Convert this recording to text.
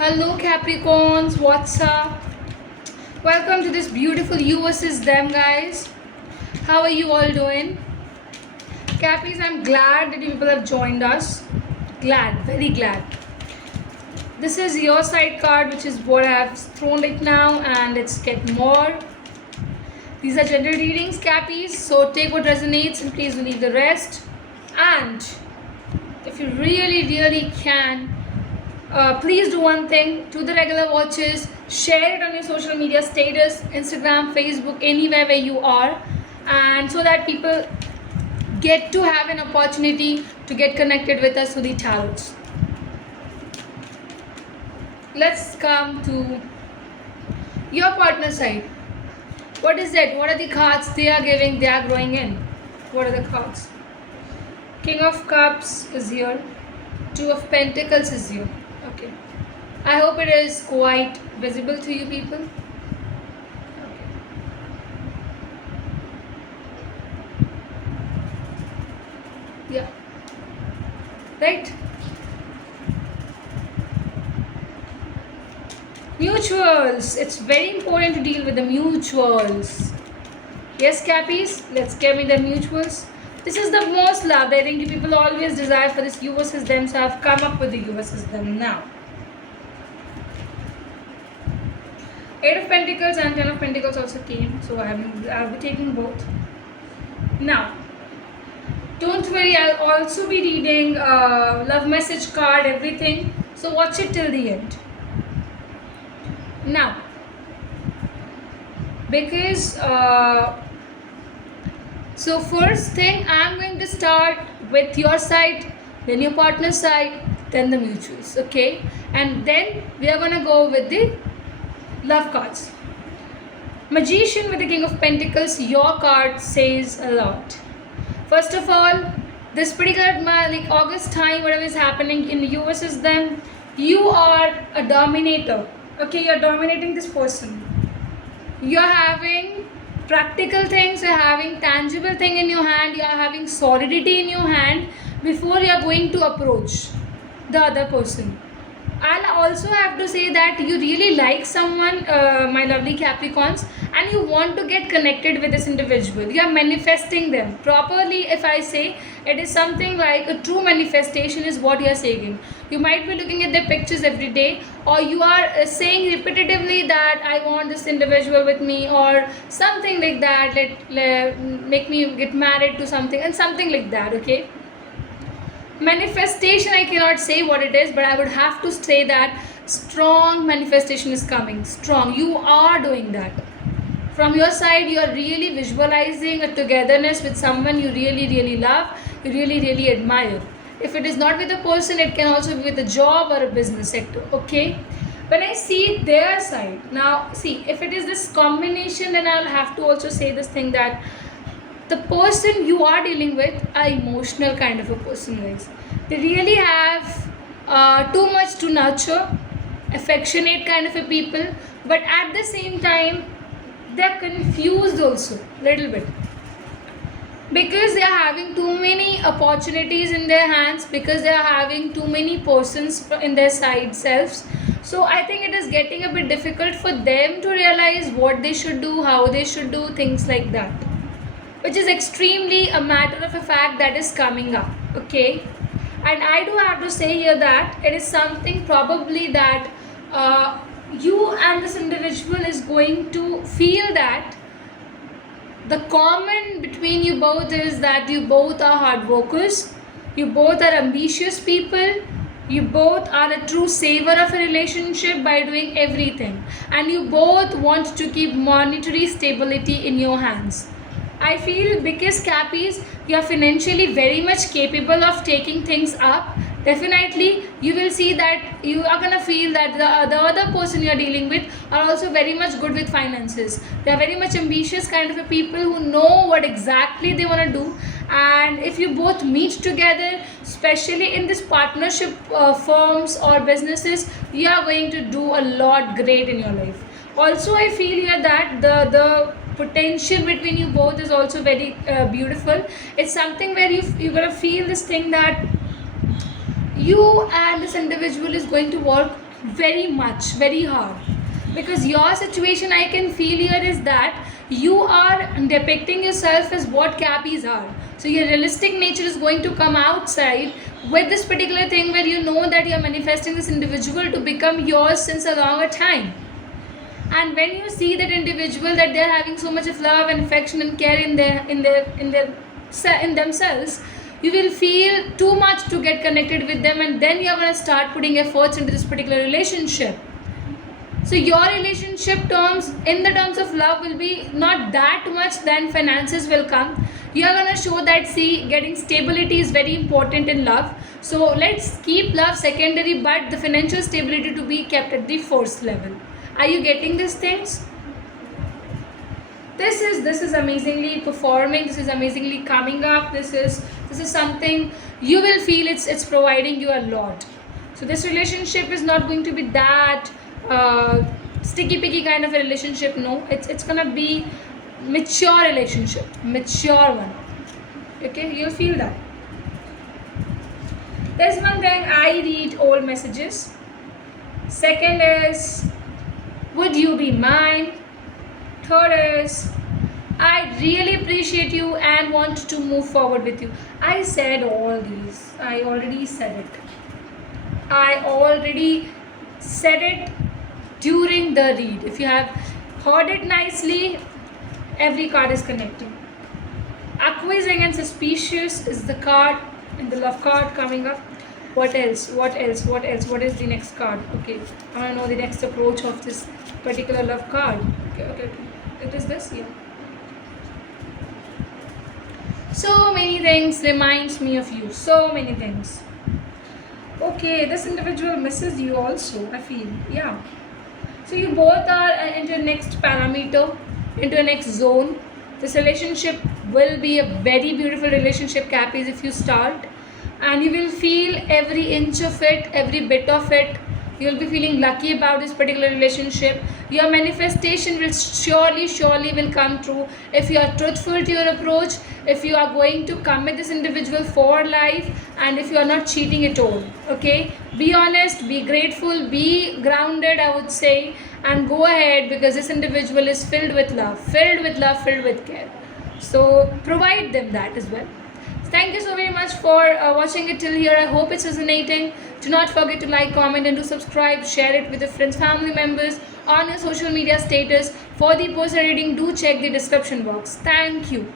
Hello Capricorns, what's up? Welcome to this beautiful You versus Them, guys. How are you all doing? Cappies, I'm glad that you people have joined us. Glad, very glad. This is your side card, which is what I have thrown right now, and let's get more. These are general readings, Cappies, so take what resonates and please leave the rest. And if you really can, please do one thing to the regular watchers, share it on your social media status, Instagram, Facebook, anywhere where you are, and so that people get to have an opportunity to get connected with us through the tarots. Let's come to your partner side. What is it? What are the cards they are giving, they are growing in? What are the cards? King of Cups is here. Two of Pentacles is here. Okay. I hope it is quite visible to you people. Okay. Yeah. Right? Mutuals. It's very important to deal with the mutuals. Yes, Cappies? Let's give me the mutuals. This is the most loved. I think people always desire for this you versus them, so I've come up with the you versus them now. Eight of Pentacles and Ten of Pentacles also came, so I'll be taking both. Now, don't worry, I'll also be reading love message card, everything. So watch it till the end. Now, because so first thing, I'm going to start with your side, then your partner's side, then the mutuals, okay? And then we are going to go with the love cards. Magician with the King of Pentacles, your card says a lot. First of all, this particular like August time, whatever is happening in you versus them, you are a dominator, okay? You're dominating this person. You're having practical things, you're having tangible thing in your hand, you're having solidity in your hand before you're going to approach the other person. I'll also have to say that you really like someone, my lovely Capricorns, and you want to get connected with this individual. You are manifesting them properly. If I say it is something like a true manifestation is what you are saying. You might be looking at their pictures every day, or you are saying repetitively that I want this individual with me, or something like that. Let make me get married to something, and something like that, okay? Manifestation, I cannot say what it is, but I would have to say that strong manifestation is coming. Strong. You are doing that. From your side, you are really visualizing a togetherness with someone you really love, you really admire. If it is not with a person, it can also be with a job or a business sector, okay? When I see their side, now see, if it is this combination, then I'll have to also say this thing that the person you are dealing with are emotional kind of a person, guys. They really have too much to nurture, affectionate kind of a people, but at the same time they're confused also little bit, because they are having too many opportunities in their hands, because they are having too many persons in their side selves. So I think it is getting a bit difficult for them to realize what they should do, how they should do, things like that, which is extremely a matter of a fact that is coming up, okay? And I do have to say here that it is something probably that you and this individual is going to feel that the common between you both is that you both are hard workers, you both are ambitious people, you both are a true saver of a relationship by doing everything, and you both want to keep monetary stability in your hands. I feel because Cappies, you are financially very much capable of taking things up. Definitely, you will see that you are gonna feel that the other person you are dealing with are also very much good with finances. They are very much ambitious kind of a people who know what exactly they want to do. And if you both meet together, especially in this partnership firms or businesses, you are going to do a lot great in your life. Also, I feel here that the potential between you both is also very beautiful. It's something where you're gonna feel this thing that you and this individual is going to work very much, very hard, because your situation I can feel here is that you are depicting yourself as what cappies are. So your realistic nature is going to come outside with this particular thing, where you know that you're manifesting this individual to become yours since a longer time. And when you see that individual, that they're having so much of love and affection and care in themselves, you will feel too much to get connected with them, and then you're going to start putting efforts into this particular relationship. So your relationship terms, in the terms of love, will be not that much, then finances will come. You are going to show that, see, getting stability is very important in love. So let's keep love secondary, but the financial stability to be kept at the first level. Are you getting these things? This is amazingly performing. This is amazingly coming up. This is something you will feel it's providing you a lot. So this relationship is not going to be that sticky picky kind of a relationship. No, it's gonna be mature relationship, mature one. Okay, you'll feel that. There's one thing, I read all messages. Second is, would you be mine? Third is, I really appreciate you and want to move forward with you. I said all these. I already said it during the read. If you have heard it nicely, every card is connecting. Accusing and suspicious is the card in the love card coming up. What else? What is the next card? Okay, I want to know the next approach of this particular love card. Okay. It is this, yeah. So many things reminds me of you. So many things. Okay, this individual misses you also, I feel. Yeah. So you both are into next parameter, into next zone. This relationship will be a very beautiful relationship, Cappies, if you start. And you will feel every inch of it, every bit of it. You will be feeling lucky about this particular relationship. Your manifestation will surely will come true if you are truthful to your approach, if you are going to commit this individual for life, and if you are not cheating at all. Okay, be honest, be grateful, be grounded, I would say, and go ahead, because this individual is filled with love, filled with care. So provide them that as well. Thank you so very much for watching it till here. I hope it's resonating. Do not forget to like, comment, and to subscribe. Share it with your friends, family members, on your social media status. For the personal reading, do check the description box. Thank you.